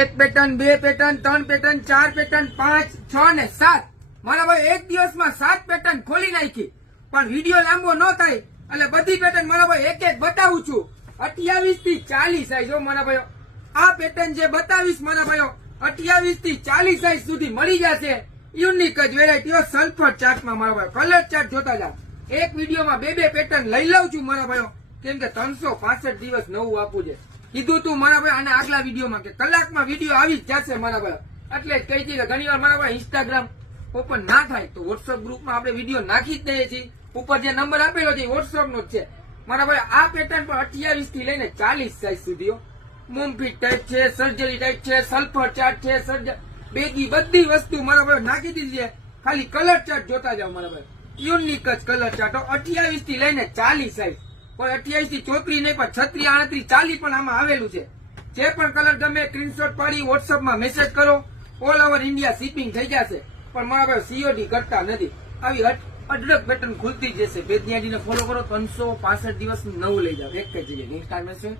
એક પેટર્ન, બે પેટર્ન, ત્રણ પેટર્ન, ચાર પેટર્ન, 5, 6 ને 7 મારા ભાઈ એક દિવસમાં 7 પેટર્ન ખોલી નાખી. પણ વિડીયો લાંબો ન થાય એટલે બધી પેટર્ન મારા ભાઈ એક એક બતાવું છું. 28 થી 40 સાઈઝ હો મારા ભાઈઓ. આ પેટર્ન જે બતાવીશ મારા ભાઈઓ 28 થી 40 સાઈઝ સુધી મળી જશે. યુનિક જ વેરાયટીઓ સલ્ફર ચાર્ટમાં મારા ભાઈ. કલર ચાર્ટ જોતા જાઓ. એક વિડીયોમાં બે પેટર્ન લઈ લઉં છું મારા ભાઈઓ, કેમ કે 365 દિવસ નવું આપવું છે. કીધું તું મારા ભાઈ આના આગલા વિડીયોમાં કે કલાકમાં વિડીયો આવી જ જશે મારા ભાઈ. એટલે જ કહી છે કે ઘણી વાર મારા ભાઈ ઇન્સ્ટાગ્રામ ઓપન ના થાય તો વોટ્સઅપ ગ્રુપમાં આપણે વિડીયો નાખી જ દઈએ છીએ. ઉપર જે નંબર આપેલો છે વોટ્સઅપ નો જ છે મારા ભાઈ. આ પેટર્ન પણ 28 થી લઈને 40 સાઈઝ સુધી મૂમફિટ ટાઈપ છે, સર્જરી ટાઈપ છે, સલ્ફર ચાર્ટ છે, બેગી બધી વસ્તુ મારા ભાઈ નાખી દીધી છે. ખાલી કલર ચાર્ટ જોતા જાઓ મારા ભાઈ. યુનિક જ કલર ચાર્ટ 28 થી લઈને 40 સાઈઝ. કોઈ 28 થી 34 નહીં પણ 36, 38, 40 પણ આમાં આવેલું છે. જે પણ કલર ગમે સ્ક્રીનશોટ પાડી વોટ્સઅપમાં મેસેજ કરો. ઓલ ઓવર ઇન્ડિયા શિપિંગ થઈ જશે. પણ મારા ભાઈ સીઓડી કરતા નથી. આવી અઢળક પેટર્ન ખુલતી જશે. બેદનિયાજીને ફોલો કરો. 365 દિવસ નવું લઈ જાવ એક જ જગ્યાએ. Insta message